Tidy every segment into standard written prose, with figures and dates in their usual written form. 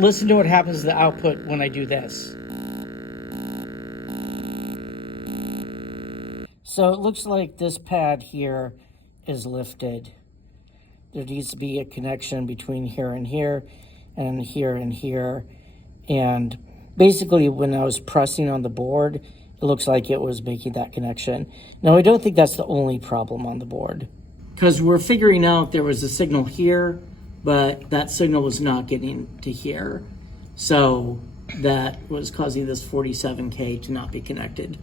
listen to what happens to the output when I do this. So it looks like this pad here is lifted. There needs to be a connection between here and here, and here and here. And basically when I was pressing on the board, it looks like it was making that connection. Now I don't think that's the only problem on the board, because we're figuring out there was a signal here, but that signal was not getting to here. So that was causing this 47K to not be connected.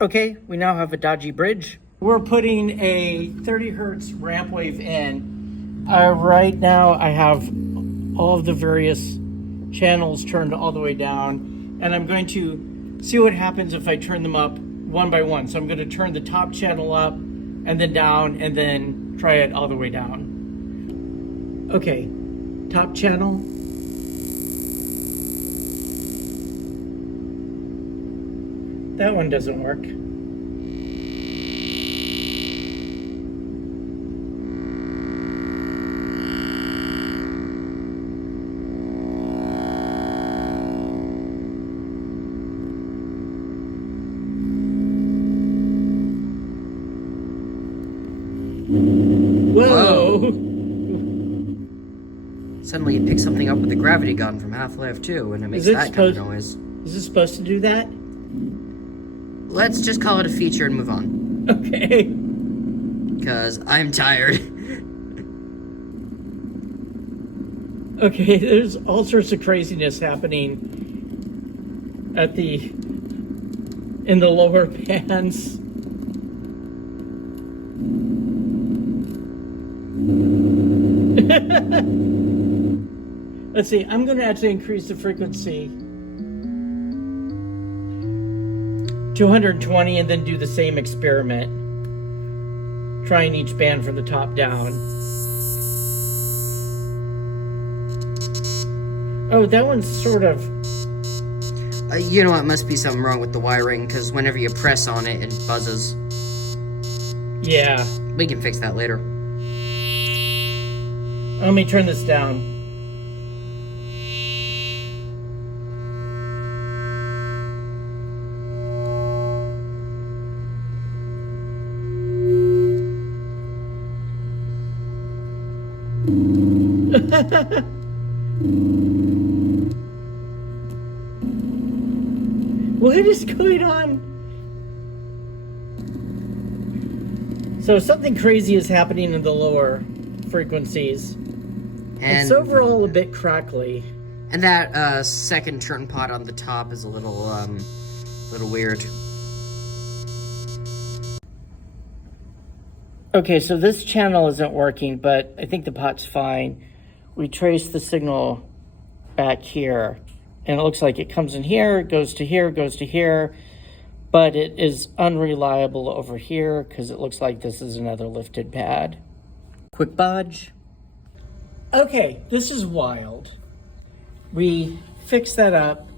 Okay, we now have a dodgy bridge. We're putting a 30 hertz ramp wave in. Right now I have all of the various channels turned all the way down, and I'm going to see what happens if I turn them up one by one. So I'm going to turn the top channel up and then down, and then try it all the way down. Okay, top channel. That one doesn't work. Whoa! Suddenly you pick something up with the gravity gun from Half-Life 2, and it makes that kind of noise. Is it supposed to do that? Let's just call it a feature and move on. Okay. Because I'm tired. Okay, there's all sorts of craziness happening in the lower bands. Let's see, I'm going to actually increase the frequency to 120 and then do the same experiment. Trying each band from the top down. Oh, that one's sort of... You know what, must be something wrong with the wiring, because whenever you press on it, it buzzes. Yeah. We can fix that later. Let me turn this down. What is going on? So something crazy is happening in the lower frequencies. And it's overall a bit crackly. And that second turn pot on the top is a little weird. Okay, so this channel isn't working, but I think the pot's fine. We trace the signal back here, and it looks like it comes in here, goes to here, goes to here, but it is unreliable over here because it looks like this is another lifted pad. Quick bodge. Okay, this is wild. We fixed that up,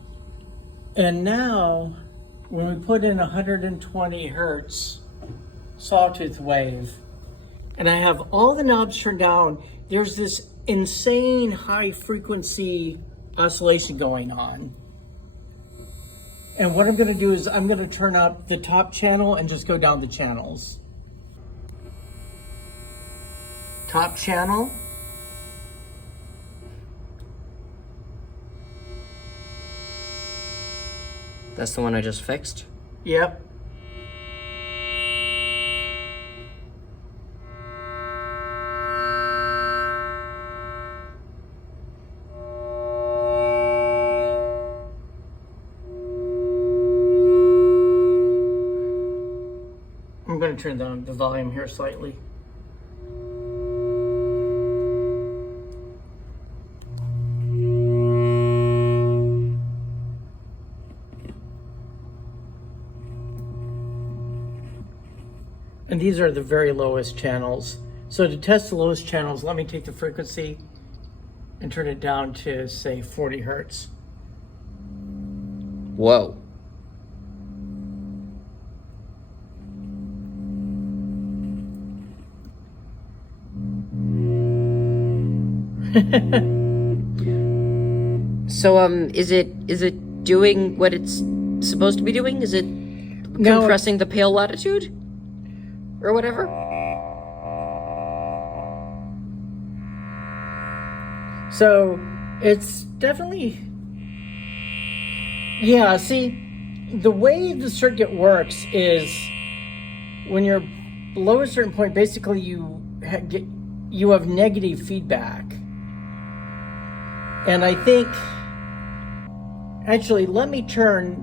and now when we put in 120 hertz sawtooth wave, and I have all the knobs turned down, there's this insane high frequency oscillation going on. And what I'm going to do is I'm going to turn up the top channel and just go down the channels. Top channel. That's the one I just fixed? Yep. I'm going to turn down the volume here slightly. And these are the very lowest channels. So to test the lowest channels, let me take the frequency and turn it down to, say, 40 hertz. Whoa. So, is it doing what it's supposed to be doing? Is it compressing the pale latitude? Or whatever? So, it's definitely... Yeah, see, the way the circuit works is when you're below a certain point, basically you have negative feedback. And I think, actually, let me turn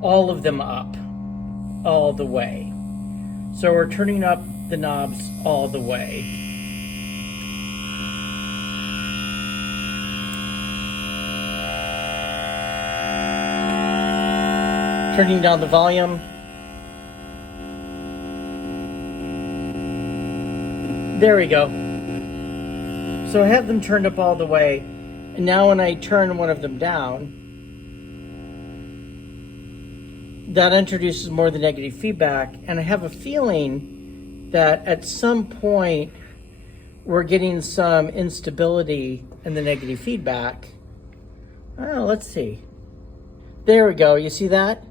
all of them up all the way. So we're turning up the knobs all the way. Turning down the volume. There we go. So I have them turned up all the way. And now when I turn one of them down, that introduces more of the negative feedback. And I have a feeling that at some point we're getting some instability in the negative feedback. Oh, let's see. There we go. You see that?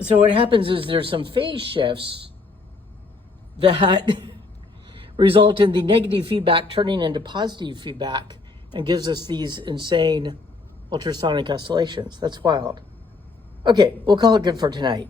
So what happens is there's some phase shifts that result in the negative feedback turning into positive feedback and gives us these insane ultrasonic oscillations. That's wild. Okay, we'll call it good for tonight.